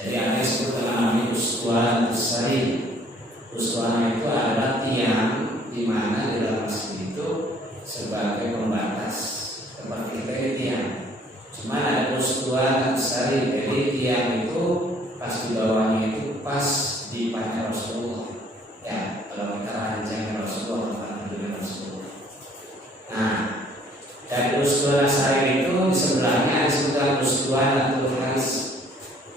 Jadi ada yang disebut dengan Nabi Uswatun Hasanah. Usduan Sari. Jadi tiang itu pas di bawahnya itu pas di paha Rasulullah. Ya, kalau kita rancangnya Rasulullah atau dengan Rasulullah. Nah, dari Usduan Sari itu di sebelahnya disebutkan Usduan atau Haris.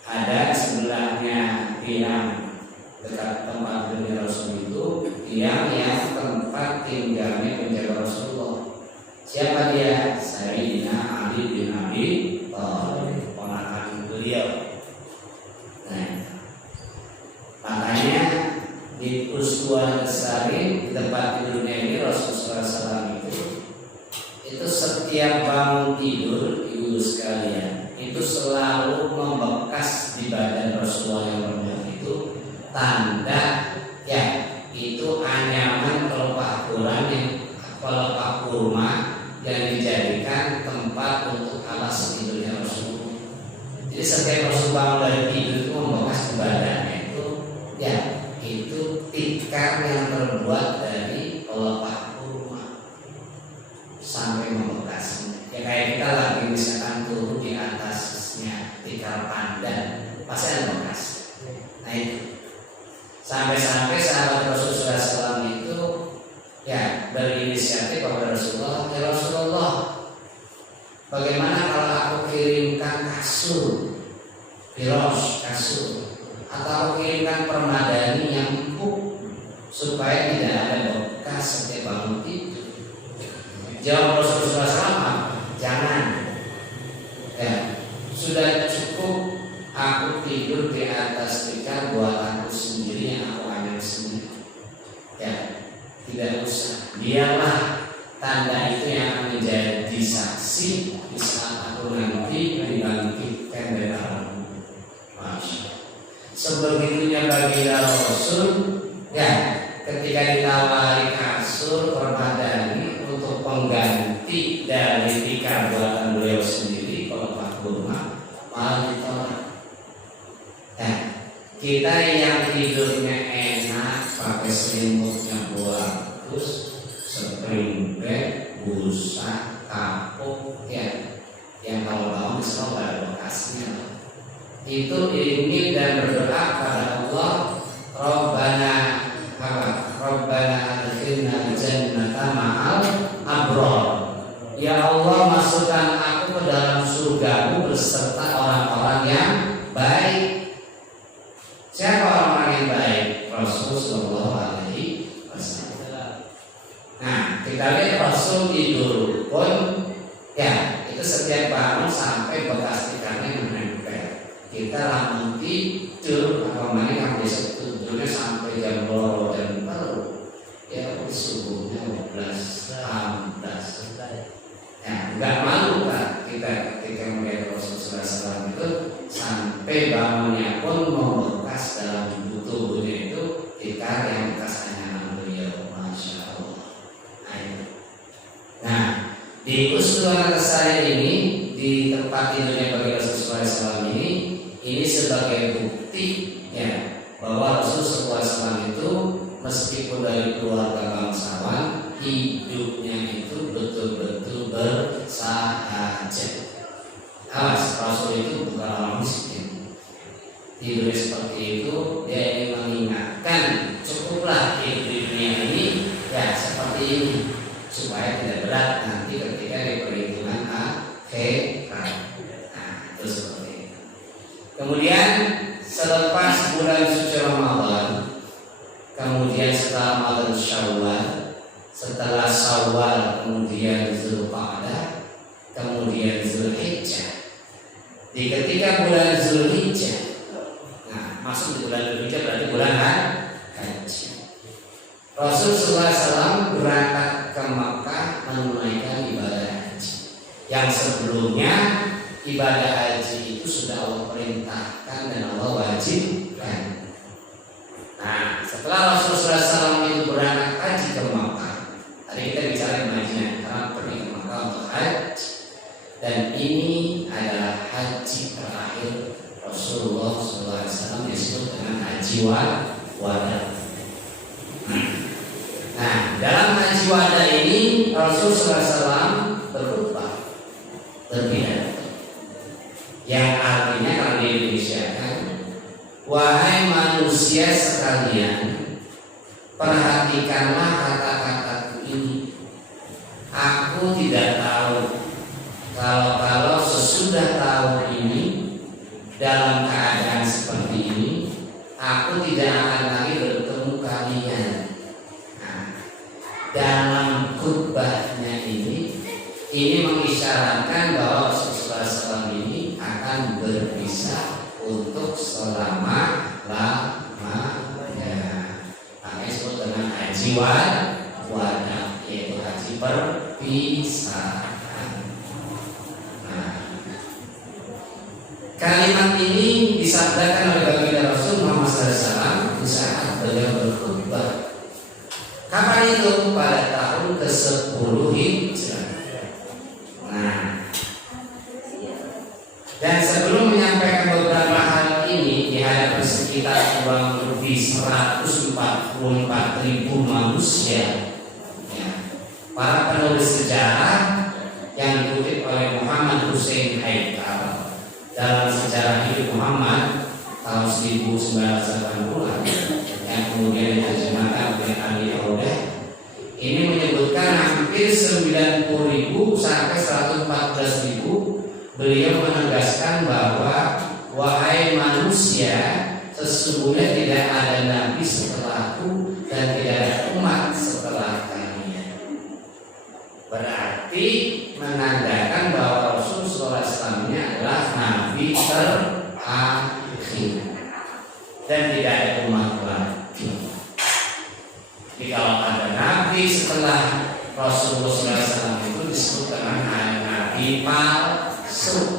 Ada sebelahnya tiang dekat tempat berdiri Rasul itu tiang yang tempat tinggalnya penjaga Rasulullah. Siapa dia? Sayyidina Ali bin Abi Thalib, ponakan beliau. Nah, makanya di Usduan Sari di tempat tidurnya ini Rasulullah SAW itu setiap bangun tidur, ibu sekalian, itu selalu membekas di badan Rasulullah yang rendah itu tanda ya itu anyaman pelepah kurma yang dijadikan tempat untuk alas tidurnya Rasulullah. Jadi setiap Rasul bangun dari tidur itu membekas di badannya itu ya itu tikar yang terbuat dari pelepah kurma sampai membekas. Ya kayak kita lagi misalkan turun di atasnya tikar pandan pasti ada bekas. Nah itu sampai-sampai sahabat Rasulullah SAW itu ya berinisiatif kepada Rasulullah, ya Rasulullah, bagaimana kalau aku kirimkan kasur, firos kasur, atau aku kirimkan permadani yang empuk supaya tidak ada bekas setiap bangun tidur? Jawab Rasulullah SAW, jangan. Ya, sudah cukup aku tidur di atas tikar buatanku sendiri yang aku ambil sendiri. Ya, tidak usah. Biarlah tanda itu yang akan menjadi saksi di saat aku nanti dibangkitkan dari alam. Masya. Sebegitunya baginda Rasul, ya, ketika ditawari kasur permadani untuk pengganti dari tikar buatan beliau sendiri, pelepah kurma, malah ditolak. Nah, kita yang tidurnya enak pakai selimutnya bagus, spring bed, busa, kapuk, ya, yang kalau bangun selalu ada bekasnya. Itu ingin dan berdoa pada Allah, Rabbana adkhilna jannata ma'al abrar. Ya Allah, masukkan aku ke dalam surgamu beserta orang-orang yang baik. Siapa orang yang baik? Rasulullah SAW. Nah, kita lihat Rasul tidur pun, ya itu setiap bangun sampai bekas tikarnya menempel. Kita langsung tidur, apalagi yang bisa tidurnya sampai jam 2 jam 4, ya subuhnya 12:15. Ya, nggak malu kan kita ketika melihat Rasulullah SAW itu sampai bangunnya pun membekas dalam tubuhnya itu tikar yang bekas anyaman beliau. Masya Allah. Nah, di Usduan Sari ini di tempat tidurnya bagi Rasulullah SAW ini sebagai bukti ya bahwa Rasulullah SAW itu meskipun dari keluarga bangsawan hidupnya itu betul-betul bersahaja. Awas, Rasul itu bukan orang miskin. Tidurnya seperti itu, dia ingin mengingatkan cukuplah hidupnya ini ya seperti ini supaya tidak berat nanti ketika di perhitungan akhirat. Nah, itu seperti itu. Kemudian selepas bulan suci Ramadan, kemudian setelah Ramadan Syawal, setelah Syawal kemudian Zulqa'dah, kemudian Zulhijjah. Di ketika bulan Zulhijjah, nah masuk di bulan Zulhijjah berarti bulan haji. Rasulullah SAW berangkat ke Makkah menunaikan ibadah haji. Yang sebelumnya ibadah haji itu sudah Allah perintahkan dan Allah wajibkan. Nah, setelah Rasulullah SAW itu berangkat haji ke Makkah, tadi kita bicara di Madinah, karena pergi ke Makkah untuk haji, dan ini adalah haji terakhir Rasulullah SAW disebut dengan haji wada. Nah, dalam haji wada ini Rasulullah SAW berkhutbah, berpidato. wahai manusia sekalian, perhatikanlah kata-kataku ini. Aku tidak tahu kalau sesudah tahun ini dalam keadaan seperti ini, aku tidak akan lagi bertemu kalian. Nah, dalam khutbahnya ini mengisyaratkan bahwa Rasulullah SAW ini akan berpisah untuk selama-lamanya. Makanya disebut dengan haji wada, yaitu haji perpisahan. Nah, kalimat ini disabdakan oleh baginda Rasul Muhammad SAW di saat beliau berkhutbah. Kapan itu? Pada tahun ke-10 Hijrah. Nah, dan sebelum menyampaikan beberapa hal ini di hadapan sekitar kurang lebih 144.000 manusia, ya, para penulis sejarah yang dikutip oleh Muhammad Hussein Haikal dalam sejarah hidup Muhammad tahun 1980 yang kemudian diterjemahkan oleh Ali Audah, ini menyebutkan hampir 90.000 sampai 114.000. Beliau menegaskan bahwa wahai manusia, sesungguhnya tidak ada nabi setelahku dan tidak ada umat setelah kalian. Berarti menandakan bahwa Rasulullah SAW adalah nabi terakhir dan tidak ada umat lagi. Jadi kalau ada nabi setelah Rasulullah SAW itu disebut dengan nabi palsu,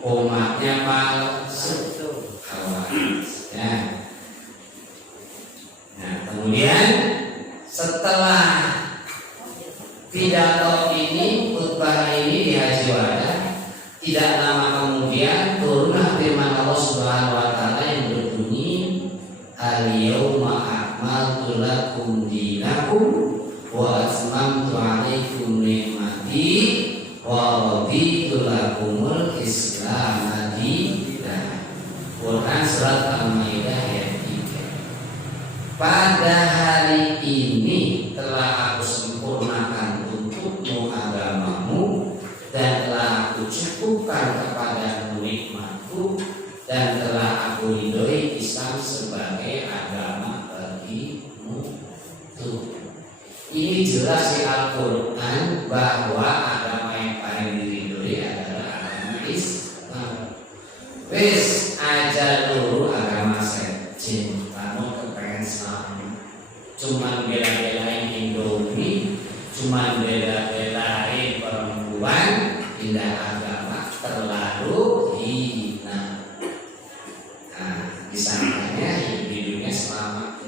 umatnya palsu, ya. Nah, kemudian setelah pidato ini, khutbah ini di Haji Wada, tidak lama kemudian turunlah firman Allah Subhanahu wa taala yang berbunyi, al-yauma akmaltu lakum dinakum wa atmamtu 'alaikum ni'mati wa raditu lakumul Islam dinan. Quran surat Al-Maidah ayat 3. Pada hari ini telah aku sempurnakan untukmu agamamu dan telah aku cukupkan kepadamu nikmatku dan telah aku ridhoi Islam sebagai agama bagimu. Tuh. Ini jelas di Al-Quran bahwa agama yang paling diridhoi adalah agama Islam. Wis aja dulu agama secin, kamu kepengen Islam, cuman bela-belain Indomie, cuman bela-belain perempuan, pindah agama terlalu hina. Nah, disangkanya hidupnya selamat.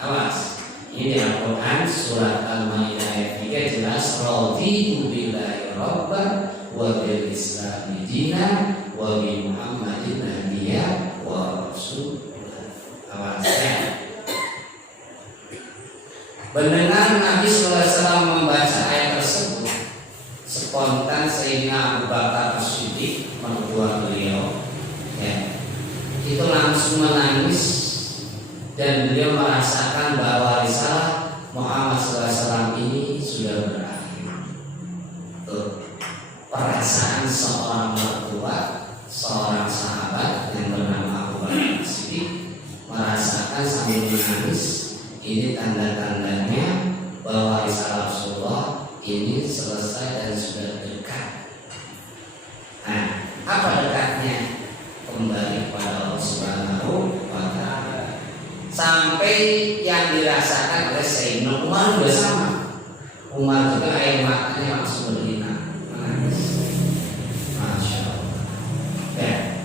Awas. Ini Al-Quran surat Al-Maidah ayat 3 jelas, raditu billahi rabban wa bil islami dinan wa bi Muhammadin nabiyya wa rasulah. Awas ya. Mendengar Nabi sallallahu alaihi wasallam membaca ayat tersebut, spontan Sayyidina Abu Bakar As-Siddiq, mertua beliau, ya, itu langsung menangis. Dan beliau merasakan bahwa risalah Muhammad SAW ini sudah berakhir. Tuh, perasaan seorang mertua, seorang sahabat yang bernama Abu Bakar Siddiq merasakan sambil menangis. Ini tanda-tandanya bahwa risalah Rasulullah ini selesai dan sudah dekat. Nah, apa dekatnya? Kembali kepada Allah Subhanahu wa ta'ala. Sampai yang dirasakan oleh Sayyidina Umar juga sama. Umar juga air matanya langsung berlinang, menangis. Masya Allah. Ya,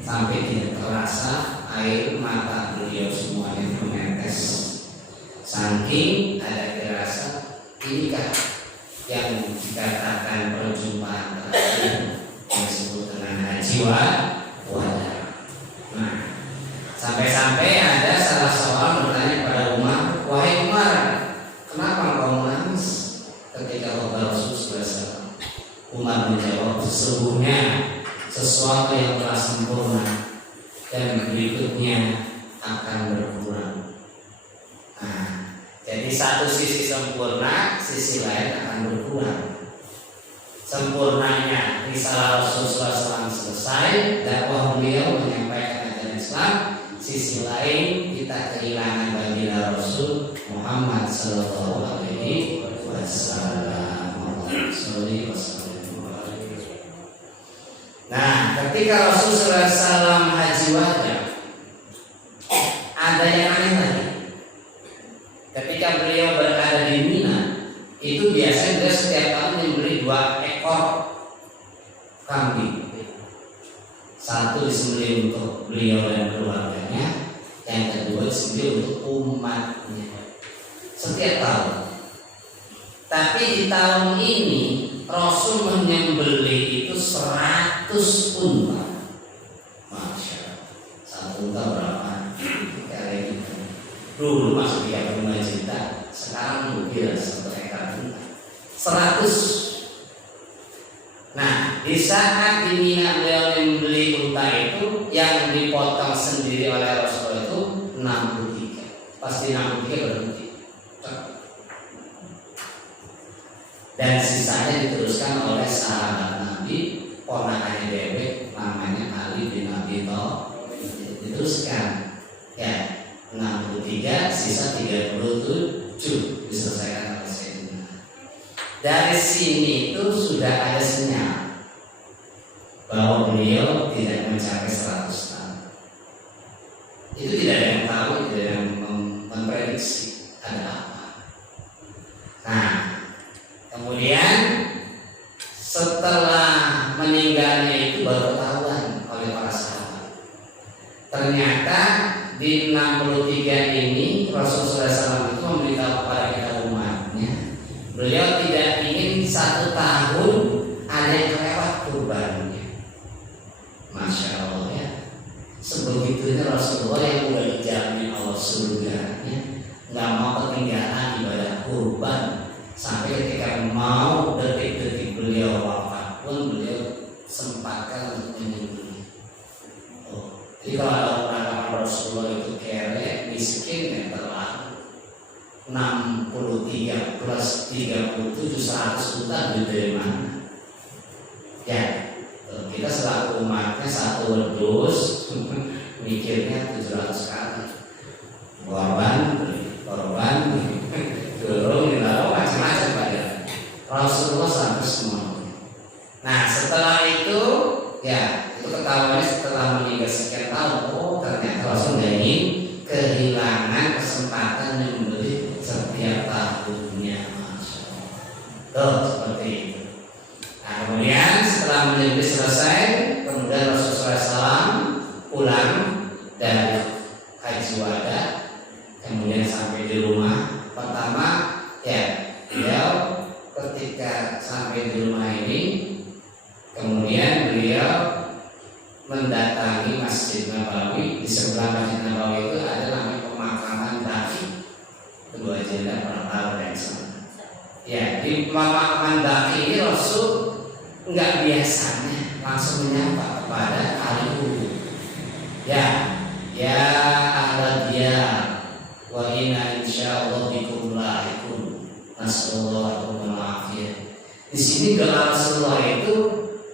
sampai tidak terasa air mata beliau semuanya menetes. Saking ada dirasa inikah yang dikatakan perjumpaan terakhir yang disebut dengan haji wada. Nah, sampai-sampai ada salah seorang bertanya kepada Umar, wahai Umar, kenapa engkau menangis ketika khutbah Rasulullah SAW? Umar menjawab, sesungguhnya sesuatu yang telah sempurna dan berikutnya akan berkurang. Nah, jadi satu sisi sempurna, sisi lain akan berkurang. Sempurnanya risalah Rasulullah SAW selesai, dakwah beliau menyampaikan ajaran Islam. Sisi lain kita kehilangan baginda Rasul Muhammad Sallallahu Alaihi Wasallam. Nah, ketika Rasulullah SAW haji wada, ada yang aneh lagi. Ketika beliau berada di Mina, itu biasanya beliau setiap tahun membeli 2 ekor kambing. Satu disembelih untuk beliau dan keluarganya, yang kedua disembelih untuk umatnya. Setiap tahun. Tapi di tahun ini Rasul menyembelih itu 100 unta. Masya Allah. 1 unta berapa? Dulu masih 35 juta, sekarang mungkin 1 ekor unta. 100. Nah, di saat di Mina beliau membeli unta itu, yang dipotong sendiri oleh Rasulullah itu 63. Pasti 63 berhenti. Dan sisanya diteruskan oleh sahabat Nabi, ponakannya Dewek, namanya Ali bin Abi Thalib. Diteruskan, ya 63, sisa 37 diselesaikan oleh Sayyidina. Dari sini itu sudah ada sinyal bahwa beliau tidak mencapai 100 tahun. Itu tidak ada yang tahu, tidak ada yang memprediksi ada apa. Nah, kemudian setelah meninggalnya itu baru ketahuan oleh para sahabat. Ternyata di 63 ini Rasulullah SAW itu memberitahu kepada kita umatnya, beliau tidak ingin 1 tahun ada yang kelewat kurbannya. Masya Allah ya. Sebegitunya Rasulullah yang sudah dijamin Allah surganya, nggak mau ketinggalan ibadah kurban. Sampai ketika mau detik-detik beliau wafat pun beliau sempatkan untuk menyembelih. Jadi kalau ada orang Rasulullah itu kere, miskin ya terlalu. 63 plus 37 100 juta dari mana? Ya, kita selaku umatnya 1 wedus mikirnya 700 kali. Korban, dorong, macam-macam pada Rasulullah sampai semua. Nah, setelah itu ya itu ketahuannya setelah meninggal sekian tahun. Oh, ternyata Rasul ingin kehilangan kesempatan membeli setiap tahunnya. Masya Allah. Tuh, seperti itu. Nah, kemudian setelah menyembelih selesai, kemudian Rasulullah SAW pulang dari haji wada, kemudian sampai di rumah. Pertama, ya beliau ketika sampai di rumah ini, kemudian beliau mendatangi Masjid Nabawi. Di sebelah Masjid Nabawi itu ada namanya pemakaman Baqi. Kedua janda pernah tahu dan sana. Ya, di pemakaman Baqi ini Rasul enggak biasanya langsung menyapa kepada ahli kubur. Ya ahla diyar wa inna insyaallah bikum lahiqun. Nasallallahu alaihi. Di sini gelar Rasulullah itu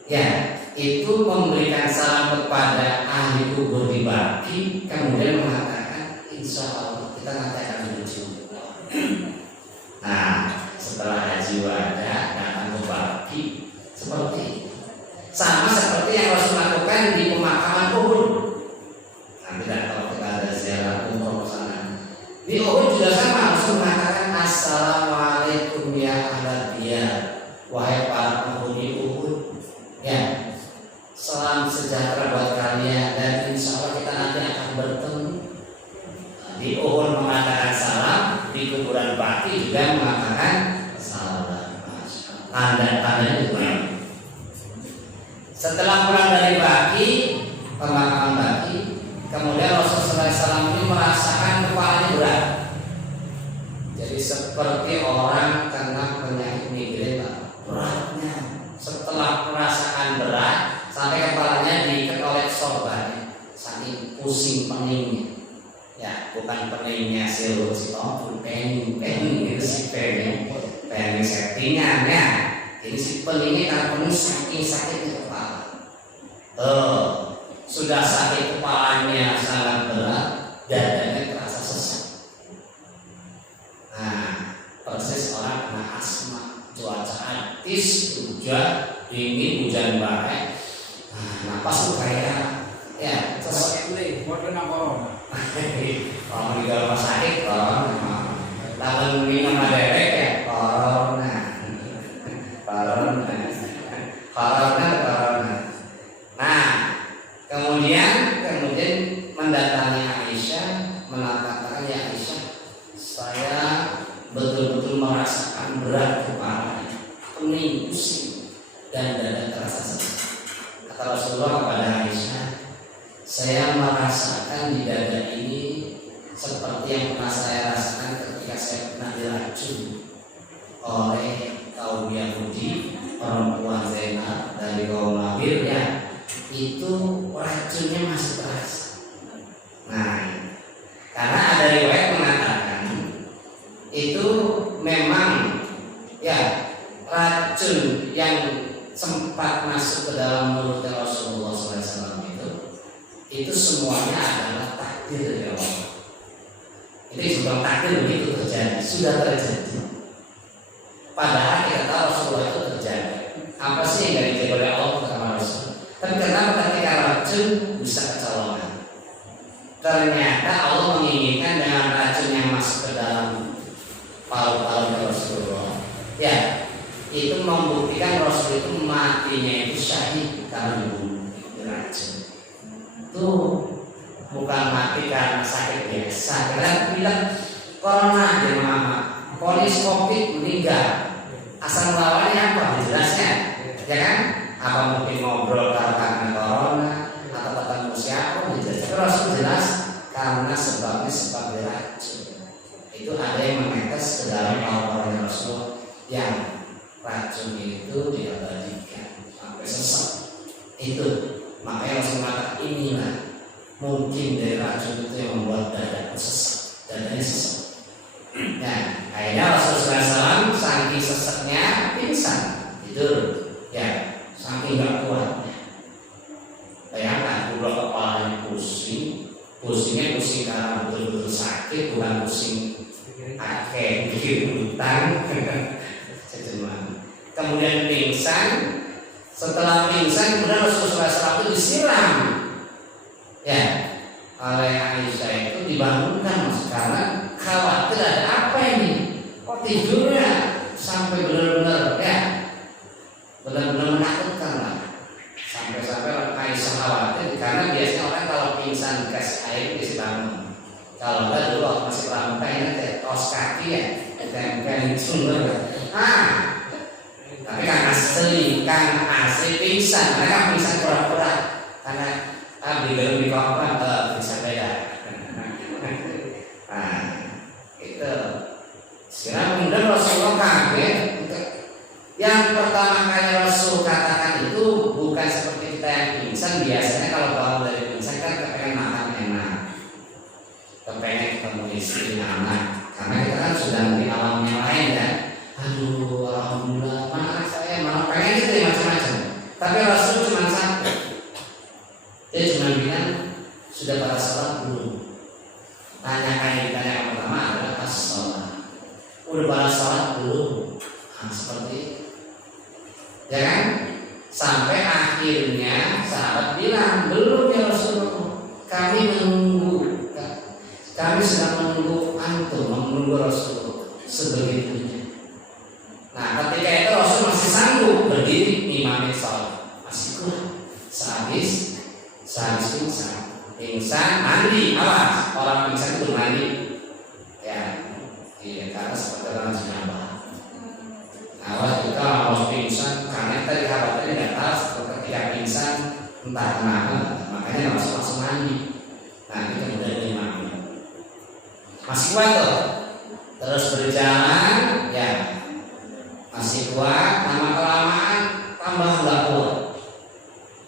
ya itu memberikan salam kepada ahli kubur di Baqi, kemudian mengatakan insya Allah kita nanti akan menuju. Nah, setelah haji wada datang ke Baqi seperti itu. Sama seperti yang Rasul lakukan di pemakaman Uhud. Nanti kalau kita ada ziarah umroh ke sana. Di Uhud juga sama, Rasul mengatakan assalamualaikum ya ahla diyar, wahai para penghuni Uhud. Ya, salam sejahtera buat kalian dan insya Allah kita nanti akan bertemu. Di Uhud mengatakan salam, di kuburan Baqi juga mengatakan salam. Tanda-tandanya itu. Setelah pulang dari Baqi, pemakaman Baqi, kemudian Rasulullah SAW ini merasakan kepalanya berat. Jadi seperti orang kena penyakit migrain beratnya. Setelah merasakan berat, sampai kepalanya diikat oleh sorban, saking pusing peningnya. Ya, bukan peningnya si Tom, pening itu si pening settingan ya. Ini si peningnya karena pening saking sakitnya kepala. Sudah sakit kepalanya sangat berat, dadanya terasa sesak. Nah, persis orang kena asma, cuaca adis, hujan, dingin, hujan badai. Nah, napas tuh kayak ya sesak. Kalau di dalam sakit, lalu minum derek ya, corona. Nah, kemudian mendatangi Aisyah, mengatakan, ya Aisyah, saya betul-betul merasakan berat kepala, pening, pusing, dan dada terasa sesak. Kata Rasulullah kepada Aisyah, saya merasakan di dada ini seperti yang pernah saya rasakan ketika saya pernah diracun oleh kaum Yahudi, perempuan Zainab dari kaum Nabil ya, itu racunnya masih terasa. Nah, karena ada riwayat mengatakan itu memang ya racun yang sempat masuk ke dalam mulut Rasulullah SAW itu semuanya adalah takdir dari Allah. Itu bukan takdir begitu terjadi, sudah terjadi. Padahal kita tahu Rasulullah itu terjadi. Apa sih yang dari oleh Allah kepada Rasul? Tapi kenapa ketika racun bisa kecolongan? Ternyata Allah menginginkan dengan racun yang masuk ke dalam paru-paru Rasulullah, ya, itu membuktikan Rasul itu matinya itu syahid karena dibunuh racun. Itu bukan mati karena sakit biasa. Karena bilang corona di mama, polis COVID meninggal. Asal lawannya apa? Jelasnya, ya kan? Apa mungkin ngobrol karena corona atau ketemu siapa? Terus jelas karena sebabnya sebab racun. Itu ada yang menetes ke dalam paru-paru Rasul yang racun itu diabadikan sampai sesak. Itu makanya Rasul mengatakan inilah mungkin dari racun itu yang membuat dada sesak, dadanya sesak. Nah, akhirnya Rasulullah SAW saking sesaknya pingsan, tidur, ya, saking gak kuatnya. Bayangkan, udah kepalanya pusingnya pusing karena betul-betul sakit, bukan pusing akhir bikin hutang. Kemudian pingsan, setelah pingsan kemudian Rasulullah SAW itu disiram, ya, oleh Aisyah itu dibangunkan karena khawatir ada apa ini, kok tidurnya sampai benar-benar ya benar-benar menakutkan lah, sampai Aisyah khawatir karena biasanya orang kalau pingsan dikasih air dikasih bangun. Kalau enggak dulu waktu masih pramuka ini kayak kaos kaki ya, tempel sumber. Tapi karena asli pingsan, mereka pingsan pura-pura karena di kompak bisa beda. Nah, itu. Sekarang kemudian Rasulullah kaget. Yang pertama kali Rasul katakan itu bukan seperti kita yang pingsan. Biasanya kalau bangun dari pingsan kan kepengen makan enak, kepengen ketemu istri anak. Karena kita kan sudah di alam yang lain ya. Aduh, alhamdulillah, mana saya malah pengen gitu ya macam-macam. Tapi Rasul cuma satu. Dia cuma bilang sudah pada salat belum. Ditanya yang pertama adalah as-salat. Udah pada salat belum? Nah, seperti itu. Ya kan? Sampai akhirnya sahabat bilang belum ya Rasulullah. Kami menunggu. Kami sedang menunggu antum, menunggu Rasulullah sebegitunya. Nah, ketika itu Rasul masih sanggup berdiri imamin salat, masih kuat. Sehabis pingsan mandi, awas orang pingsan itu mandi, ya, iya karena seperti orang jenabah. Awas kita harus pingsan karena kita dikhawatirkan tidak tahu ketika pingsan entah kenapa, makanya langsung mandi. Nah, kita kemudian imam masih kuat tuh, terus berjalan, ya. Masih kuat, lama-kelamaan tambah nggak kuat,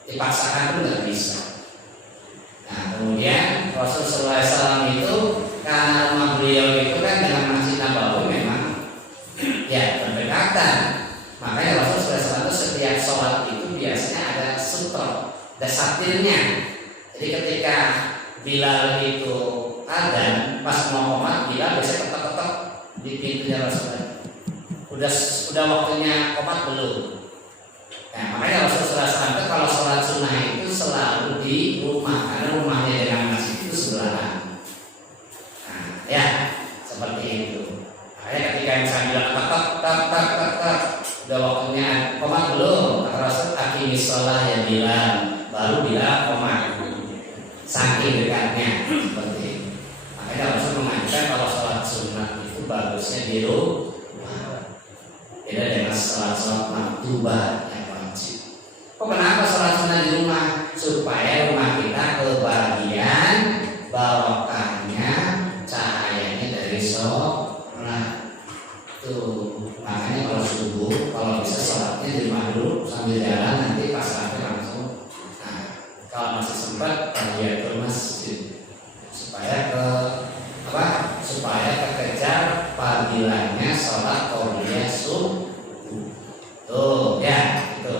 dipaksakan pun nggak bisa. Nah kemudian sutra, ada satirnya. Jadi ketika Bilal itu adzan, pas mau qomat, Bilal biasanya ketok-ketok di pintunya Rasulullah. Udah waktunya qomat belum? Nah, makanya Rasulullah SAW kalau sholat sunnah itu selalu di rumah, karena rumahnya dengan masjid itu sebelahan. Nah, ya seperti itu. Makanya ketika misalnya bilang tak, udah waktunya qomat belum? Kata Rasul, aqimis shalah ya Bilal, baru Bilal qomat. Saking dekatnya seperti itu. Makanya Rasul mengajarkan kalau sholat sunnah itu bagusnya di rumah. Beda dengan sholat maktubah yang wajib. Kok kenapa sholat sunnah di rumah? Supaya rumah kita kebagian barokahnya cahayanya dari sholat. Tuh makanya kalau subuh, kalau bisa sholatnya di rumah dulu sambil jalan, nanti pas sampai langsung. Nah, kalau masih sempat tahiyatul masjid supaya kekejar fadilahnya sholat qabliyah subuh. Tuh ya itu.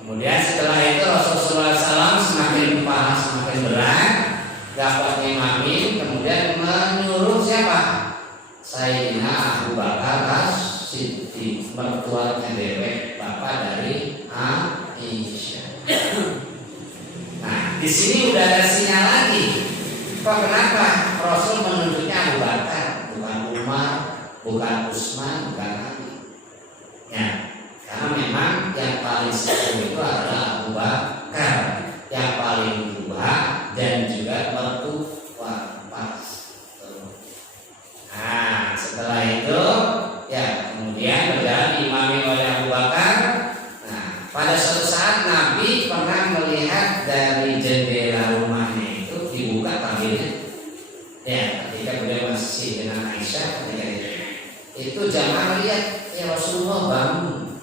Kemudian setelah itu Rasulullah SAW semakin parah, semakin berat, dapat imamin, kemudian menyuruh siapa? Sayyidina Abu Bakar As-Siddiq, mertuanya dewek, bapak dari Aisyah. Nah, di sini udah ada sinyal lagi. Kok kenapa Rasul menunjuknya Abu Bakar, bukan Umar, bukan Utsman, bukan Ali? Ya, karena memang yang paling sepuh itu adalah Abu Bakar, yang paling tua dan juga mertua pas. Nah, setelah itu ya kemudian berjalan diimami oleh Abu Bakar. Nah, pada suatu saat Nabi pernah melihat dari jendela rumahnya itu dibuka tabirnya. Ya, ketika beliau masih dengan Aisyah, ketika itu jamaah lihat, ya Rasulullah bangun.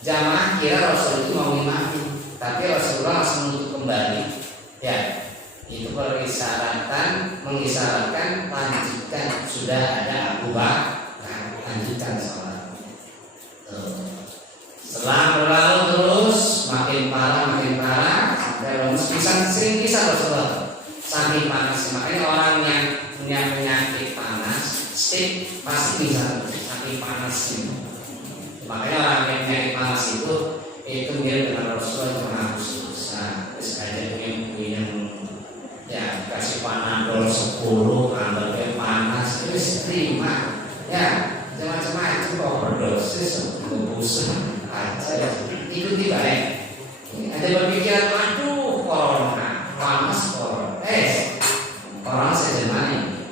Jamaah kira Rasul itu mau imami, tapi Rasulullah langsung menutup kembali. Ya, itu mengisyaratkan lanjutkan, sudah ada Abu Bakar, lanjutkan sholat. Setelah berlalu terus makin parah sampai lemes sering pisah Rasulullah. Saking panas, makanya orang yang punya penyakit panas, stick pasti bisa saking panasnya. Makanya orang yang penyakit panas itu mirip dengan Rasulullah yang harus susah. Terus aja yang ya kasih panadol 10, ambil panas, terus terima. Ya macam-macam kok overdosis, kebusan aja. Ikuti baik. Ada berpikiran, aduh corona, panas corona. Orang sejemani.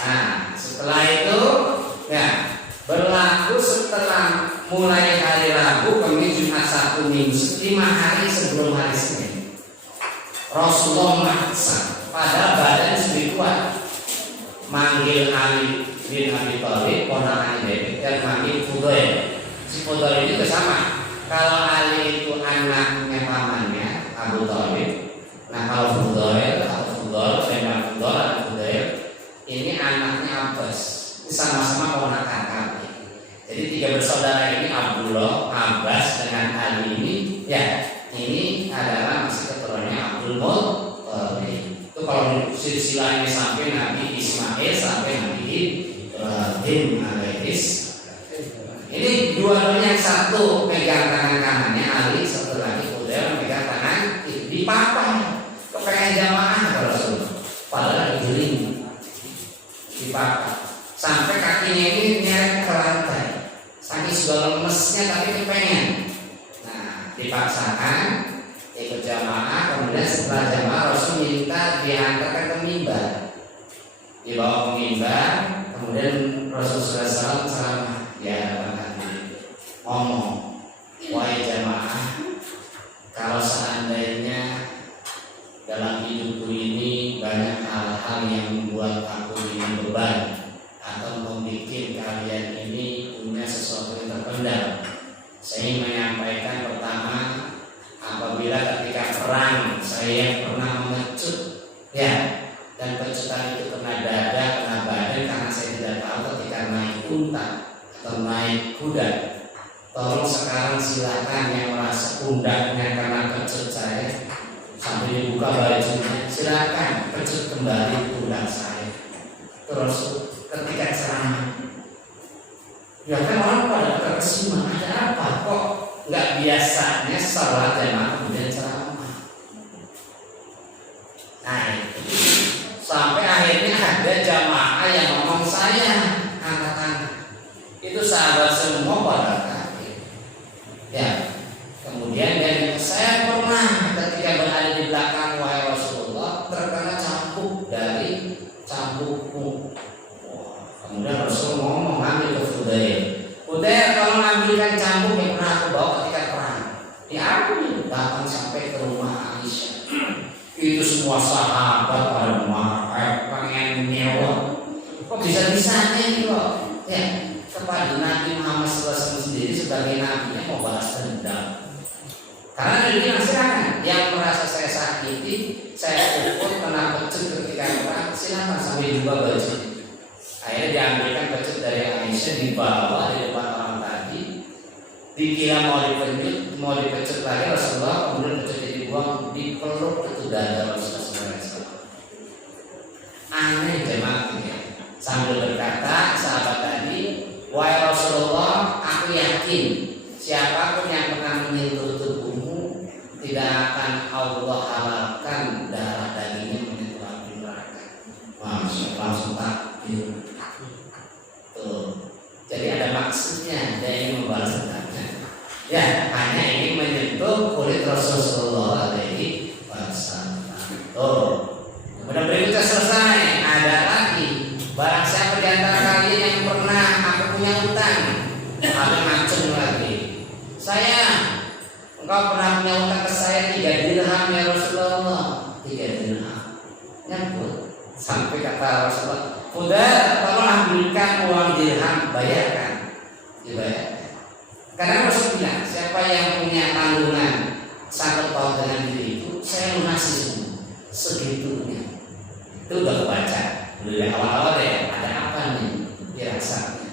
Nah, setelah itu ya berlaku setelah mulai hari Rabu, Kamis, Jumat, Sabtu, Minggu, 5 hari sebelum hari Senin. Rasulullah maksa, padahal badan sudah kuat, manggil Ali bin Abi Thalib, ponakan Nabi, dan manggil Fudail. Si Fudail itu sama. Kalau Ali itu anaknya pamannya Abu Thalib. Nah kalau Fudail ini anaknya Abbas, ini sama-sama ponakan kami. Jadi 3 bersaudara ini, Abdullah, Abbas dengan Ali ini, ya ini adalah masih keturunannya Abdul Muttalib. Itu kalau silsilahnya sampai Nabi Ismail sampai Nabi Ibrahim alaihis. Ini dua-duanya yang satu pegang tangan kanannya Ali, satu lagi Fudail pegang tangan di papanya. Kepengen jamaah kalau Rasulullah, padahal digiling dipakai sampai kakinya ini nyeret ke lantai, saking sudah lemesnya tapi kepengen. Nah dipaksakan ikut jamaah. Kemudian setelah jamaah Rasul minta diantarkan ke mimbar, dibawa ke mimbar. Kemudian Rasulullah SAW di hadapan hadirin ngomong, wahai jamaah, kalau seandainya dalam hidupku ini banyak hal-hal yang membuat aku ini beban atau membuat kalian ini punya sesuatu yang terpendam. Saya ingin menyampaikan pertama, apabila ketika perang saya pernah mengecut, ya, dan pecutan itu kena dada, kena badan, karena saya tidak tahu ketika naik unta atau naik kuda. Tolong sekarang silakan yang merasa pundaknya karena kecut saya sambil dibuka bajunya, silakan kecut kembali pundak saya. Terus ketika ceramah, ya kan orang pada terkesima, ada apa kok nggak biasanya salat jamaah kemudian ceramah. Nah, sampai akhirnya ada jamaah yang ngomong, saya angkat-angkat. Itu sahabat semua pada kaget. Ya, kemudian dia, saya pernah ketika berada di belakang wahai Rasulullah terkena cambuk dari cambukmu. Kemudian Rasul ngomong, ambil ke Fudail. Fudail, kalau ambilkan cambuk yang pernah aku bawa ketika perang. Diambil, datang sampai ke rumah Aisyah. Itu semua sahabat pada marah, pengen nyewa. Kok bisa-bisanya gitu loh? Ya, kepada Nabi Muhammad SAW sendiri sebagai nabi yang mau balas dendam. Karena dia bilang, silakan yang merasa saya sakiti, saya pukul kena pecut ketika perang, silakan sambil buka baju. Akhirnya diambilkan pecut dari Aisyah, dibawa di depan orang tadi, dikira mau dipecut lagi Rasulullah, kemudian pecutnya dibuang, dipeluk itu dada Rasulullah SAW. Aneh jemaahnya. Sambil berkata sahabat tadi, wahai Rasulullah, aku yakin siapapun yang pernah menyentuh tubuhmu tidak akan Allah halalkan darah dagingnya menyentuh api neraka. Langsung takbir. Tuh. Jadi ada maksudnya, dia ingin membalas dendamnya. Ya, hanya ingin menyentuh kulit Rasulullah alaihi wasallam. Tuh. Kemudian berikutnya selesai, ada lagi. Barang siapa di antara kalian yang pernah aku punya utang, ada macam lagi. Saya, engkau pernah punya utang ke saya 3 dirham ya Rasulullah. 3 dirham. Nyambut sampai kata Rasulullah, udah tolong ambilkan uang dirham, bayarkan. Dibayarkan. Karena Rasul bilang, siapa yang punya tanggungan sangkut paut dengan diri itu, saya lunasi semua segitunya. Itu udah kebaca. Dari awal-awal ya, ada apa nih dirasanya.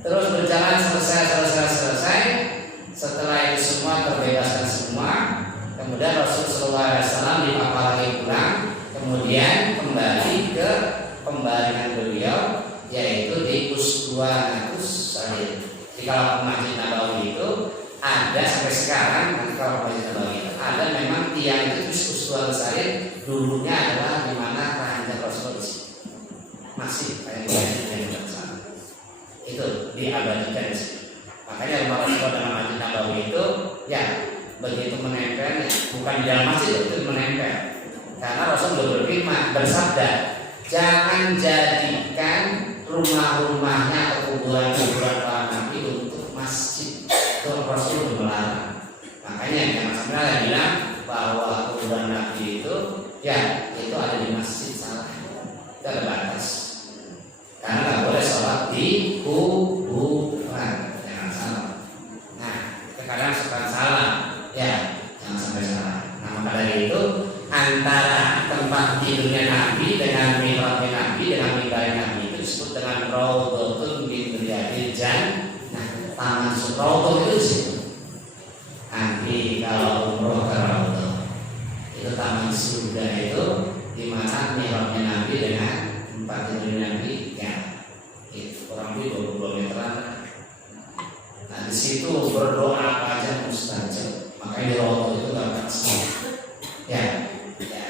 Terus berjalan selesai. Setelah itu semua terbebaskan semua. Kemudian Rasulullah SAW dipapa lagi pulang. Kemudian kembali ke pembaringan beliau, yaitu di Usduanatus Salim. Di kalau Masjid Nabawi itu ada sampai sekarang. Nanti kalau Masjid Nabawi itu ada memang tiang itu Usduanatus Salim. Dulunya adalah di mana keranjang Rasulullah di situ. Masih kayak yang bersama itu diabadikan di sini. Makanya rumah Rasulullah dalam Masjid Nabawi itu ya begitu menempel, bukan di dalam masjid itu menempel. Karena Rasul berfirman, bersabda, jangan jadikan rumah-rumahnya atau kuburan-kuburan para nabi untuk masjid. Itu Rasul melarang. Makanya yang sebenarnya bilang bahwa kuburan nabi itu ya itu ada di masjid, salah. Itu ada batas. Karena nggak boleh sholat di kuburan, jangan salah. Nah, kadang suka salah, ya jangan sampai salah. Nah, maka dari itu antara tempat tidurnya Nabi dengan mihrabnya Nabi dengan mimbar Nabi itu disebut dengan Raudhatun min Riyadil Jannah. Nah, taman Raudhah itu situ. Nanti kalau umroh ke Raudhah itu taman surga itu di mana mihrabnya Nabi dengan tempat tidurnya Nabi. Kurang lebih 22 meteran. Nah di situ berdoa apa aja mustajab. Makanya di Raudhah itu nggak maksimal. Ya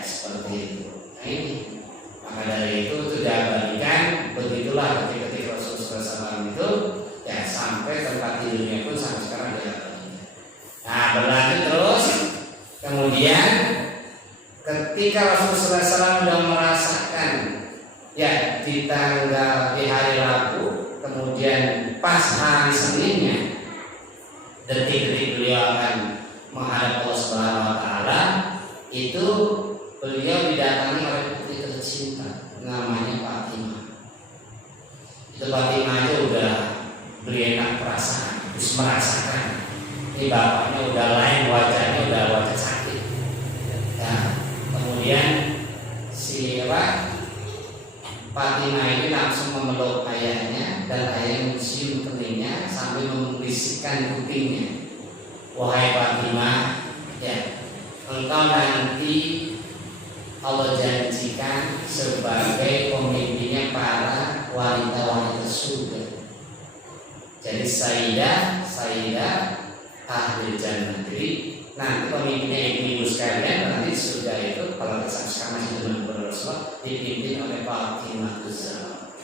seperti itu. Nah ini maka dari itu diabadikan. Begitulah ketika Rasulullah SAW itu ya sampai tempat tidurnya pun sampai sekarang diabadikan. Nah berlanjut terus. Kemudian ketika Rasulullah SAW sudah merasakan ya di hari Rabu, kemudian pas hari Seninnya, detik-detik beliau akan menghadap Allah Subhanahu Wa Taala, itu beliau didatangi oleh putri tercinta namanya Fatimah. Itu Fatimah aja udah beri enak perasaan, terus merasakan ini bapaknya udah lain, wajahnya udah wajah sakit. Nah, kemudian si Fatimah ini langsung memeluk ayahnya dan ayahnya mencium keningnya sambil membisikkan kupingnya, wahai Fatimah, atau nanti Allah janjikan sebagai pemimpinnya para wanita-wanita surga. Jadi Sayyidah ahli jannah. Jadi nanti pemimpinnya ibu-ibu sekalian nanti di surga itu kalau sekarang masih dengan Rasulullah dipimpin oleh Fatimah Az-Zahra.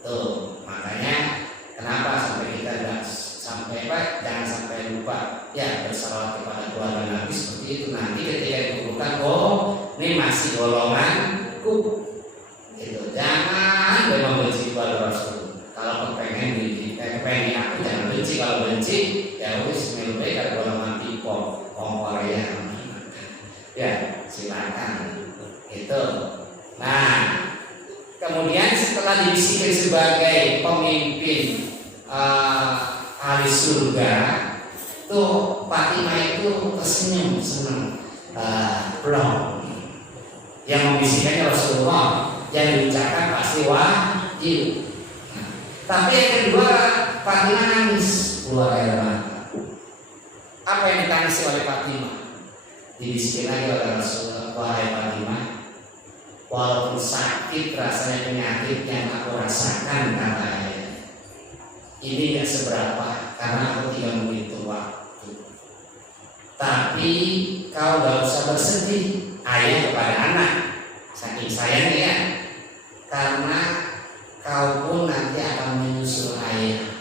Tuh makanya kenapa sampai kita jangan sampai lupa ya bersalawat kepada keluarga Nabi seperti itu. Nanti ketika dikumpulkan, ini masih golonganku. Itu jangan membenci keluarga Rasul. Kalau kepengen aku jangan benci. Kalau benci ya wis lebih dari golongan tipe Korea. Ya silakan. Itu. Nah kemudian setelah dibisikin sebagai pemimpin ahli surga, tuh Fatimah itu tersenyum senang. Belum. Yang membisikkannya Rasulullah, yang diucapkan pasti wahyu. Tapi yang kedua Fatimah nangis keluar air mata. Apa yang ditangisi oleh Fatimah? Dibisikin lagi oleh Rasulullah, wahai Fatimah, walaupun sakit rasanya penyakit yang aku rasakan kata ayah, ini gak seberapa karena aku tidak menghitung waktu. Tapi kau gak usah bersedih, ayah kepada anak, saking sayangnya ya, karena kau pun nanti akan menyusul ayah.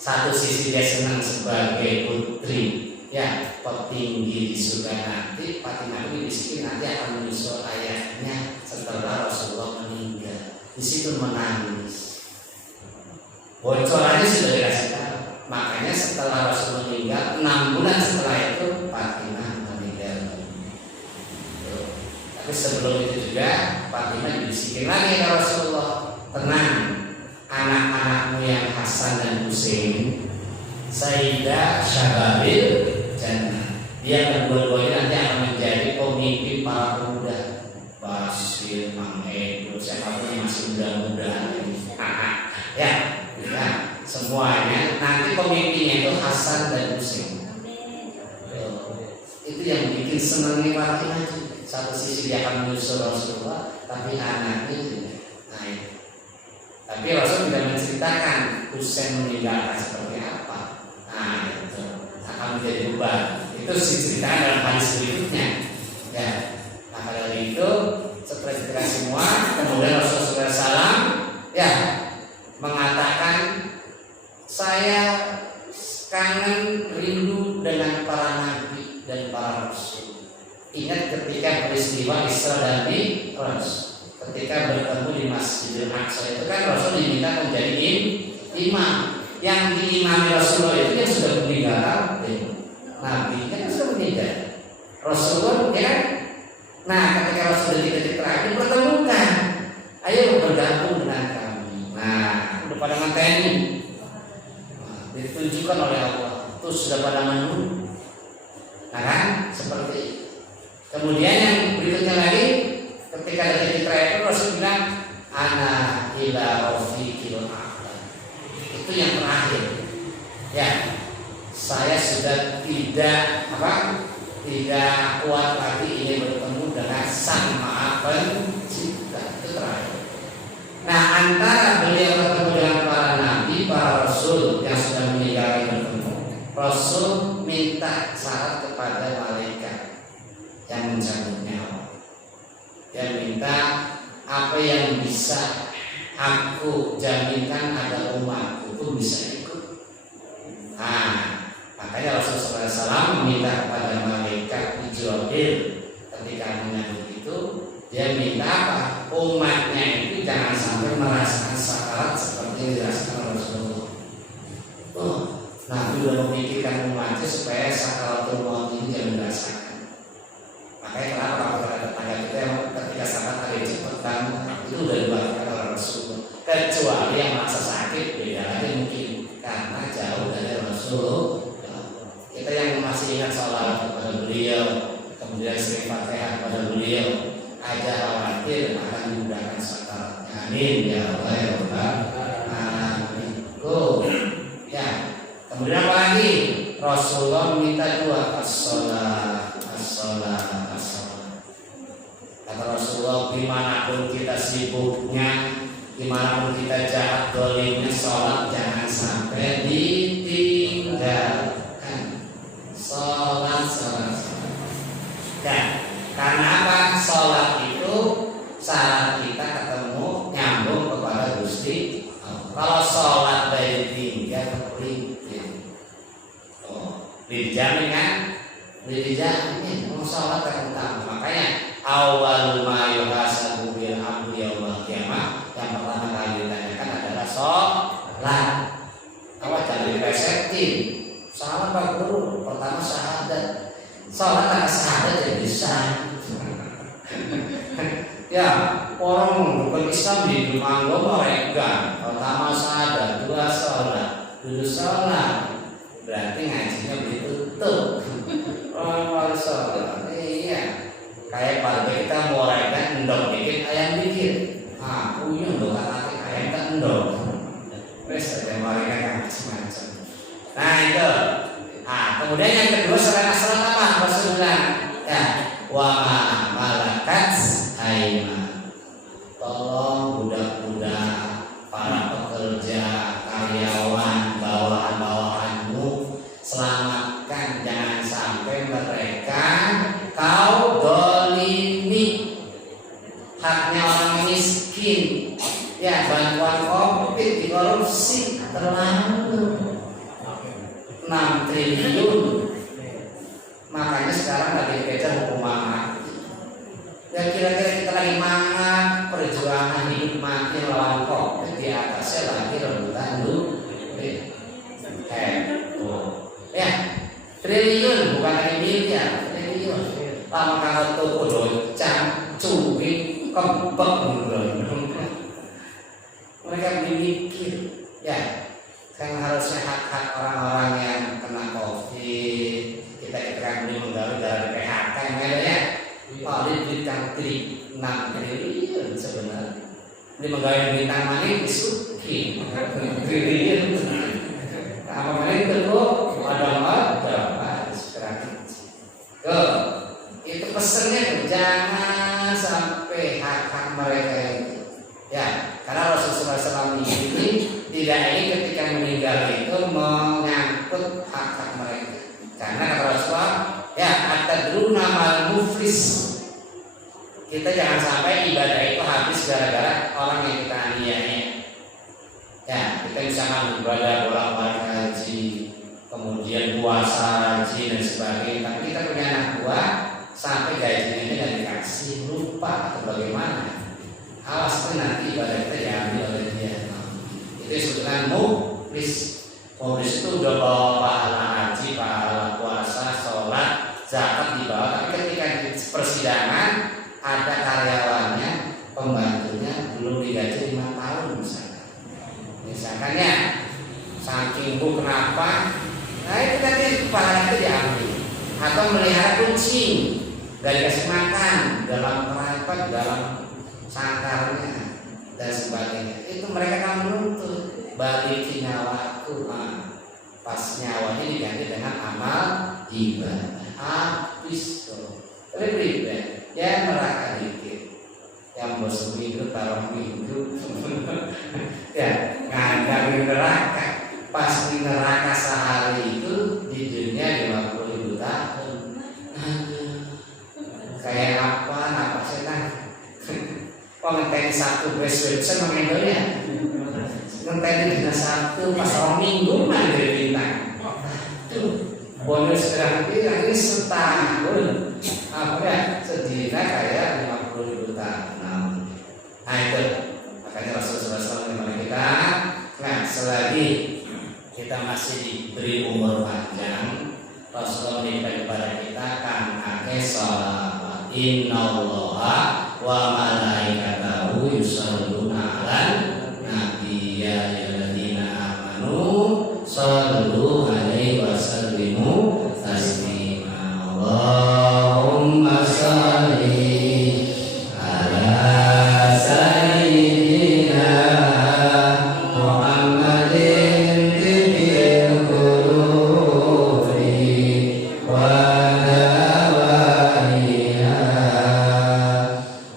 Satu sisi dia senang sebagai putri, ya petinggi di surga nanti. Fatimah ini disitu nanti akan menyusul ayahnya setelah Rasulullah meninggal. Di situ menangis. Bocorannya sudah dikasih tahu. Makanya setelah Rasul meninggal 6 bulan setelah itu Fatimah meninggal. Tapi sebelum itu juga Fatimah dibisikin lagi oleh Rasulullah, tenang, anak-anakmu yang Hasan dan Husain, Sayyidah Syababil Jannah. Dia kedua-duanya nanti akan menjadi pemimpin para pemuda. Basir, Mang Edo, siapapun yang masih muda-muda. Ya. Nah, semuanya nanti pemimpinnya itu Hasan dan Husain. Itu yang bikin senangnya Fatimah. Satu sisi dia akan menyusul Rasulullah, tapi anaknya juga. Nah, tapi Rasul tidak menceritakan Husain meninggalkan seperti apa. Nah, itu akan menjadi beban. Itu diceritakan dalam hadis berikutnya. Ya, maka dari itu setelah cerita semua, kemudian Rasulullah SAW ya mengatakan, saya kangen rindu dengan para nabi dan para rasul. Ingat ketika peristiwa Isra dan Mi'raj, ketika bertemu di Masjidil Aqsa itu kan Rasul diminta menjadi imam. Yang diimami Rasulullah itu yang sudah meninggal, nabi kan sudah meninggal. Rasulullah ya kan. Nah ketika Rasul detik-detik terakhir pertemukan, ayo bergabung dengan kami. Nah udah pada mateni, ditunjukkan oleh Allah, itu sudah pada menunggu. Nah kan seperti itu. Kemudian yang berikutnya lagi, ketika detik terakhir Rasul bilang, ana ila rafiqil a'la. Itu yang terakhir. Ya, saya sudah tidak kuat lagi ingin bertemu dengan Sang Maha Pencipta. Itu terakhir. Nah, antara beliau bertemu dengan para nabi, para rasul yang sudah meninggal bertemu, Rasul minta syarat kepada malaikat yang mencabut nyawa. Dia minta apa yang bisa aku jaminkan agar umatku pun bisa ikut. Nah, makanya Rasulullah SAW meminta kepada malaikat Jibril ketika menyambut itu, dia minta apa? Umatnya itu jangan sampai merasakan sakarat seperti yang dirasakan Rasulullah. Nabi sudah memikirkan umatnya supaya sakaratul maut ini jangan dirasakan. Makanya kenapa kalau ada tetangga kita yang ketika sakit hari cepat kan itu udah dilakukan oleh Rasulullah. Kecuali yang merasa sakit beda aja mungkin karena jauh dari Rasulullah. Kita yang masih ingat sholat kepada beliau, kemudian sering Fatihah kepada beliau, aja khawatir akan dimudahkan sakaratnya. Amin ya Allah ya Rabbal alamin. Ya. Kemudian apa lagi? Rasulullah minta dua as-sholat Rasulullah, dimanapun kita sibuknya, dimanapun kita jahat dolimnya, sholat jangan sampai ditinggalkan. Sholat. Dan karena apa? Sholat itu saat kita ketemu nyambung kepada Gusti Allah. Kalau sholat dari tinggal dijamin kan? Dijamin. Mau sholat yang utama. Makanya awal ma yuhasabu bil abdu yaumil qiyamah, yang pertama kali ditanyakan adalah sholat. Awal jangan dipesetin. Sholat Pak Guru, pertama syahadat. Sholat tanpa syahadat ya bisa. Ya, orang bukan Islam di Dumanggo mereka pertama syahadat, dua sholat, dulu sholat. Berarti ngajinya ditutup. Oh, sholat. Iya. Kayak pada kita mau rekan endok dikit ayam dikit. Ah, punya endok kata ayam tak endok. Wes ada mereka yang macam-macam. Nah itu. Kemudian yang kedua selain salat apa? Rasulullah. Ya, wa malakat aima. Tolong budak-budak, para pekerja, karyawan, bawahan-bawahanmu, selamatkan, jangan sampai mereka kau dolimi haknya orang miskin. Ya, bantuan COVID dikorupsi terlalu 6 triliun. Makanya sekarang lagi dikejar hukuman mati. Ya kira-kira kita lagi mana perjuangan hidup mati melawan COVID, di atasnya lagi rebutan duit. Ya, triliun bukan lagi miliar, triliun. Lama kalau toko docang, cubit, kembek mereka memikir, ya, kan harusnya hak-hak orang-orang yang kena COVID kita kan beli menggawe dari PHK ya. Paling bintang 6 triliun sebenarnya. Beli menggawe bintang maning disuki triliun. Apa maning itu ada itu pesannya tuh, jangan sampai hak-hak mereka itu. Ya, karena Rasulullah SAW ini tidak ingin ketika meninggal itu menyangkut hak-hak mereka. Karena kata Rasulullah, ya atadruna mal muflis. Kita jangan sampai ibadah itu habis gara-gara orang yang kita aniaya. Ya, kita bisa beribadah bolak-balik haji, kemudian puasa haji dan sebagainya. Tapi kita punya anak buah sampai gajinya ini dan dikasih lupa atau bagaimana. Awas tuh nanti ibadah kita diambil oleh dia. Itu disebutkan muflis. Muflis itu udah bawa pahala haji, pahala puasa, sholat, zakat dibawa. Tapi ketika di persidangan ada karyawannya, pembantunya belum digaji 5 tahun misalkan ya. Saking bu kenapa? Nah itu tadi pahala itu diambil. Atau melihara kucing, gak dikasih makan dalam perangkat, dalam sangkarnya dan sebagainya. Itu mereka akan menuntut balikin nyawaku. Pas nyawanya diganti dengan amal ibadah, habis tuh. Tapi beribadah ya neraka dikit. Yang bos minggu taruh minggu ya ngandang di neraka. Pas di neraka sehari itu di dunia 50.000 tahun. Kayak apa napasnya kan? Ngenteni satu besok mengendolnya, ngenteni dina satu pas orang minggu mandiri bintang. Tuh bonus berarti ini setahun. Apa ya sedina kayak 50.000 tahun. Nah itu makanya Rasulullah SAW kepada kita. Nah selagi kita masih diberi umur panjang, Rasulullah memberikan kepada kita kan akeh sholawat. Innallaha wa malaikatahu yusholluna 'alan nabi ya ayyuhalladzina amanu shallu 'alaihi wa sallimu taslima. Allahumma shalli ala sayyidina Muhammadin tibbil qulubi wa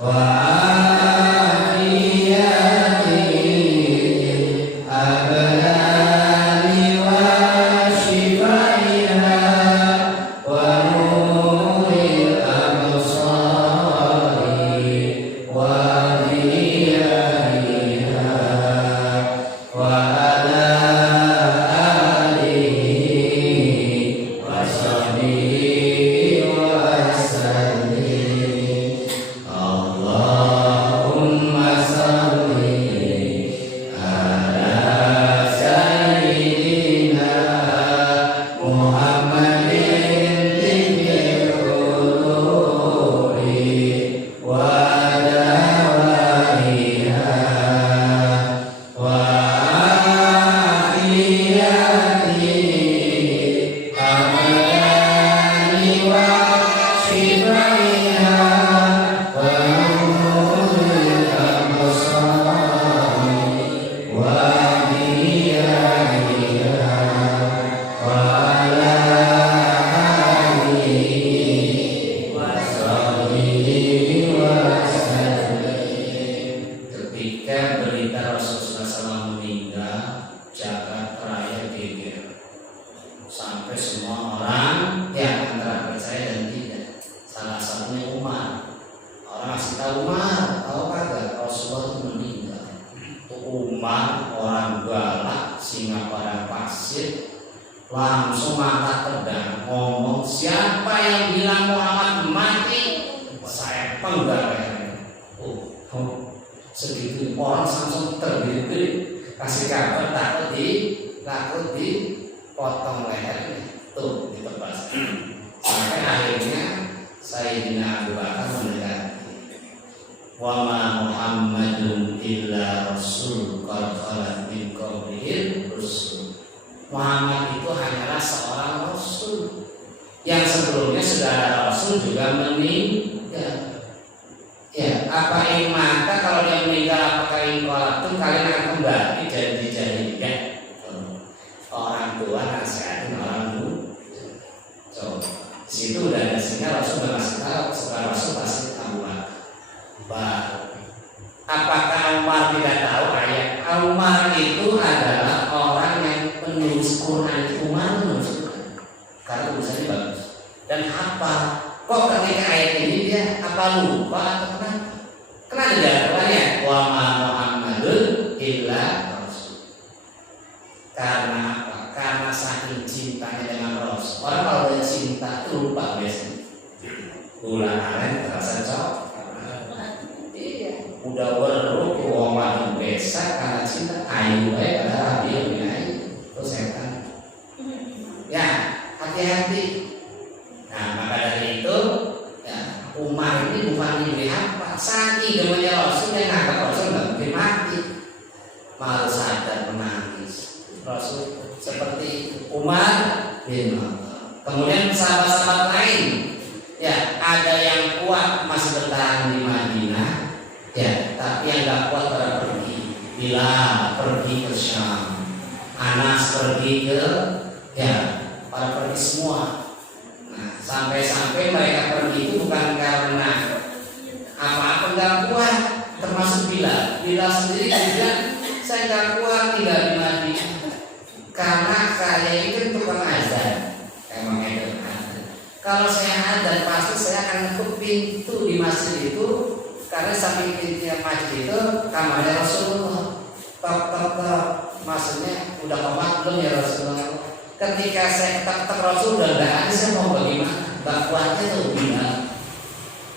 wa langsung angkat pedang ngomong, siapa yang bilang Muhammad mati saya penggal lehernya. Segitu orang langsung terbirit-birit kasih kabar takut dipotong lehernya tuh ditebas. Sampai akhirnya Sayyidina Abu Bakar mendekati, wa ma Muhammadun illa rasul qad khalat min qablihi rusul. Muhammad itu hanyalah seorang rasul yang sebelumnya sudah ada rasul juga meninggal. Ya, apa in mata kalau dia meninggal apakah in qalatum kalian akan kembali jadi jahiliyah. Orang tua nasihatin orang muda. So, situ udah ada sinyal Rasul udah masih tahu sekarang Rasul pasti Abu Bakar. Apakah Umar tidak tahu ayat? Umar itu adalah orang yang penulis Quran. Umar menulis Quran karena tulisannya bagus dan hafal. Kok ketika ayat ini dia apa lupa atau kenapa? Kenapa dia jawabannya wa ma Muhammadun illa rasul. Karena apa? Karena saking cintanya dengan Rasul. Orang kalau udah cinta itu lupa biasanya. Ulang aren terasa cocok. Iya. Udah beruk wong wadon besa karena cinta ayu bae pada rabi lebih ayu. Terus setan. Ya, hati-hati. Nah, maka dari itu ya, Umar ini bukan diberi apa, saking demennya Rasul yang nganggap Rasul nggak mungkin mati, malah sadar menangis. Rasul seperti Umar bin Khattab. Kemudian sahabat-sahabat lain, ya ada yang kuat masih bertahan di Madinah, ya tapi yang nggak kuat pada pergi. Bilal pergi ke Syam, Anas pergi ke, ya pada pergi semua. Sampai-sampai mereka pergi itu bukan karena apa-apa nggak kuat, termasuk Bilal. Bilal sendiri juga saya nggak kuat tinggal di Madinah karena saya itu tukang azan. Emang itu kalau saya azan pasti saya akan ke pintu di masjid itu karena samping pintunya masjid itu kamarnya Rasulullah. Tok, maksudnya udah komat belum ya Rasulullah? Ketika saya ketak-ketak Rasul udah nggak ada, saya mau bagaimana? Gak kuatnya tuh Bilal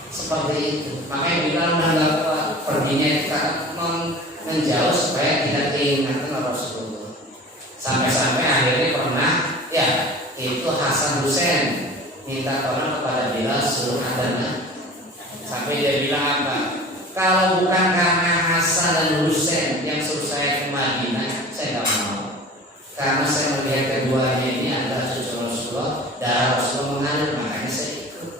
seperti itu. Makanya Bilal udah nggak kuat, perginya kita menjauh supaya tidak keingetan Rasulullah. Sampai-sampai akhirnya pernah ya itu Hasan Husain minta tolong kepada Bilal suruh adzan. Sampai dia bilang apa? Kalau bukan karena Hasan dan Husain yang suruh saya ke Madinah, saya nggak mau. Karena saya melihat keduanya ini adalah cucu Rasulullah, darah Rasulullah mengalir, makanya saya ikut.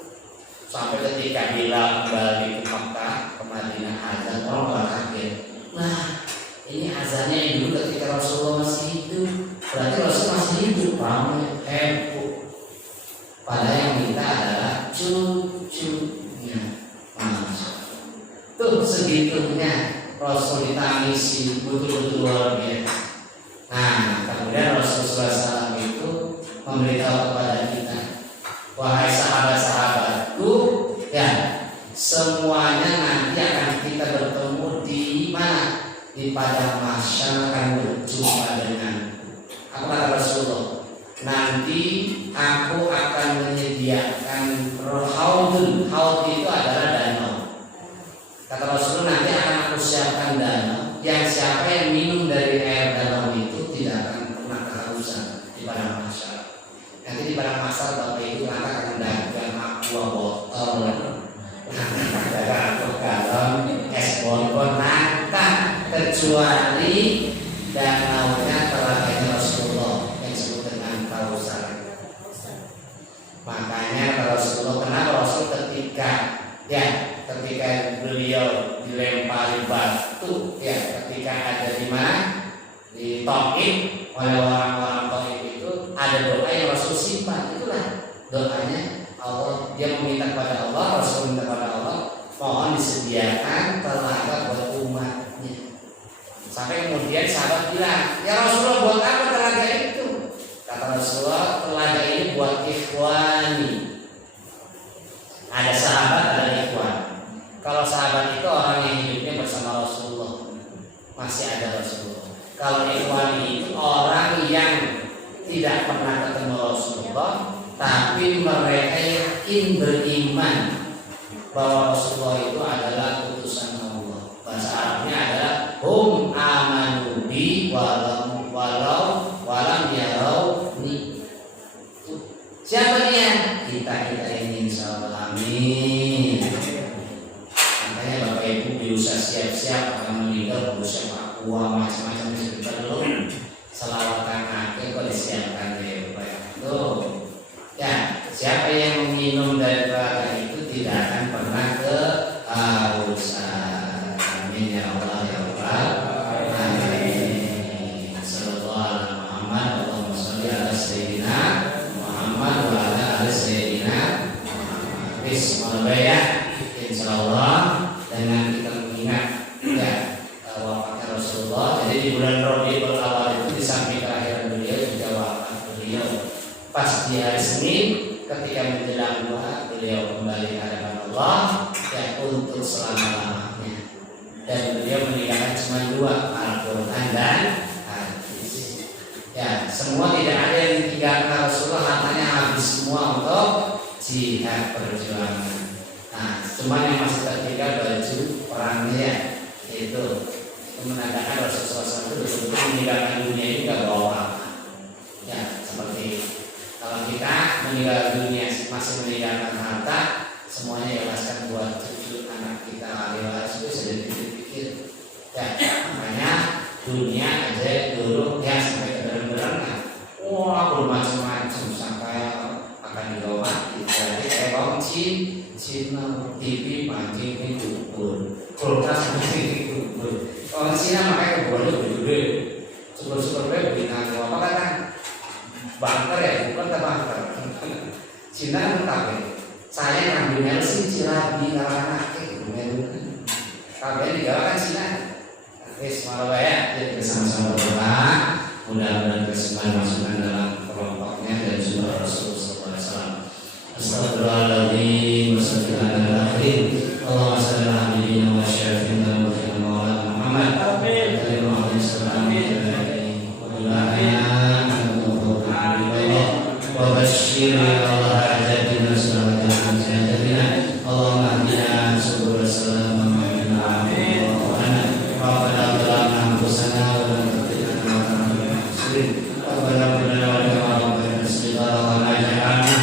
Sampai ketika Bilal kembali ke Makkah, ke Madinah azan, orang kaget. Nah, ini azannya yang dulu ketika Rasulullah masih hidup. Berarti Rasul masih hidup, ramai, heboh. Padahal yang minta adalah cucunya manusia. Tuh segitunya Rasul ditangisi betul-betul luar biasa. Nah, kemudian Rasulullah SAW itu memberitahu kepada kita, wahai sahabat-sahabatku, ya semuanya nanti akan kita bertemu di mana? Di padang mahsyar akan berjumpa denganku. Apa kata Rasulullah? Nanti aku akan menyediakan haudun. Haud itu adalah danau. Kata Rasulullah, nanti akan aku siapkan danau. Yang siapa yang minum dari air danau itu tidak akan pernah kehausan di padang mahsyar. Nanti di padang mahsyar Bapak Ibu akan dagang aqua botol, dagang aqua galon, es bonbon, nata kecuali danaunya telaganya Rasulullah yang disebut dengan Kausar. Makanya Rasulullah, kenapa Rasul ketika beliau dilempari batu, ya ketika ada di mana di Taif oleh orang-orang Taif itu ada doa yang Rasul simpan. Itulah doanya Allah, dia meminta kepada Allah, Rasul minta kepada Allah, mohon disediakan telaga buat umatnya. Sampai kemudian sahabat bilang, ya Rasulullah buat apa telaga itu? Kata Rasulullah, telaga ini buat ikhwani. Ada sahabat, ada ikhwan. Kalau sahabat itu orang yang hidupnya bersama Rasulullah, masih ada Rasulullah. Kalau ikhwani itu orang yang tidak pernah ketemu Rasulullah, tapi mereka yakin beriman bahwa Rasulullah itu adalah utusan Allah. Bahasa Arabnya adalah hum amanu bi walam yarawni. Siapa dia? Kita ini insyaallah, amin. Makanya Bapak Ibu diusah siap-siap akan meninggal, berusaha aqua macam-macam cerita dulu. Selawatan akhir kok disiapkan ya Bapak Ibu. Ya, siapa yang minum dari telaga itu tidak akan pernah kehausan. Amin ya Allah ya Rabbal alamin. Sallallahu alaihi Muhammad, Allahumma sholli ala sayyidina Muhammad wa ala ali sayyidina Muhammad. Bismillah ya. Insyaallah dengan kita mengingat ya wafatnya Rasulullah. Jadi di bulan Rabiul Awal itu di samping kelahiran beliau juga wafat beliau. Pas di hari Senin ketika menjelang doa beliau kembali ke hadapan Allah ya untuk selama-lamanya. Dan beliau meninggalkan cuma 2, Al-Quran dan hadis. Ya, semua tidak ada yang ditinggalkan Rasulullah, hartanya habis semua untuk jihad perjuangan. Nah, cuma yang masih tertinggal baju perangnya itu menandakan Rasulullah SAW itu betul-betul meninggalkan dunia ini tidak bawa apa. Ya, seperti kalau kita meninggal dunia masih meninggalkan harta, semuanya ikhlaskan buat cucu anak kita ahli waris itu sudah dipikir. Ya, makanya dunia aja dulu ya sampai kebenaran. Wah, bermacam-macam sampai akan dibawa. Jadi kayak Cina TV mancing di kubur, kulkas mancing di kubur. Kalau Cina makanya kuburnya gede-gede, super-super bebek. Nah, apa kata? Bangker ya, bukan bangker. Cina mentah ya. Saya ngambil Nelson Cilabi Karanake, kalian digalakkan Cina. Bismillah ya, kita sama-sama berdoa. Mudah-mudahan kesemua masukkan dalam kelompoknya dan surah Rasulullah SAW. Astagfirullahaladzim, wassalamualaikum. Allahumma shalli ala nabiyyina wa syafi'ina wa maulana Muhammad. Amin. وبشر الله عجبنا سرعة سيدنا اللهم اهدنا سبل السلام ومن عافية وقنا ربنا ظلمنا أنفسنا ولم تغفر لنا وترحمنا ربنا اغفر لنا ولنا استغفارنا جعلنا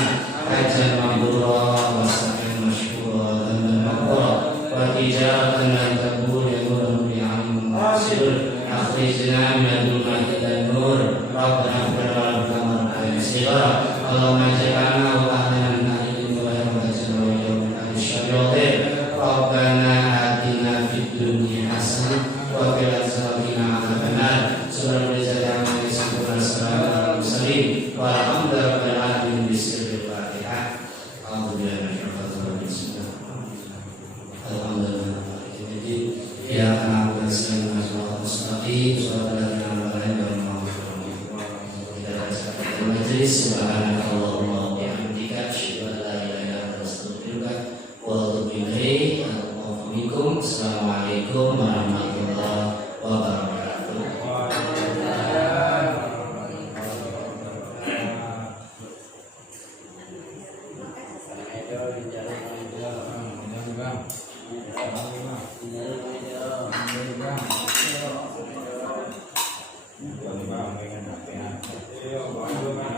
حجا مبرورا وسعيا مشكورا ذنبا مغفورا وتجارة لن تقول يقول بعلم وسر أخرجنا من الظلمات إلى النور ربنا اغفر لنا اللهم اجعلنا واهلنا من اهل الجنه وجنة يوم الشر ربنا آتنا في الدنيا حسنة وفي الآخرة عذاب النار سبحان الذي عما يصفون السلام على المرسلين والحمد لله رب العالمين بسر الفاتحة. أعوذ بالله من الشيطان الرجيم. الحمد لله إياك نعبد ونستعين اهدنا المستقيم صراط الذين أنعمت عليهم Subhanaka Allahumma wa bihamdika asyhadu an la ilaha illa anta astaghfiruka wa atubu ilaik. Assalamualaikum warahmatullahi wabarakatuh. Bang,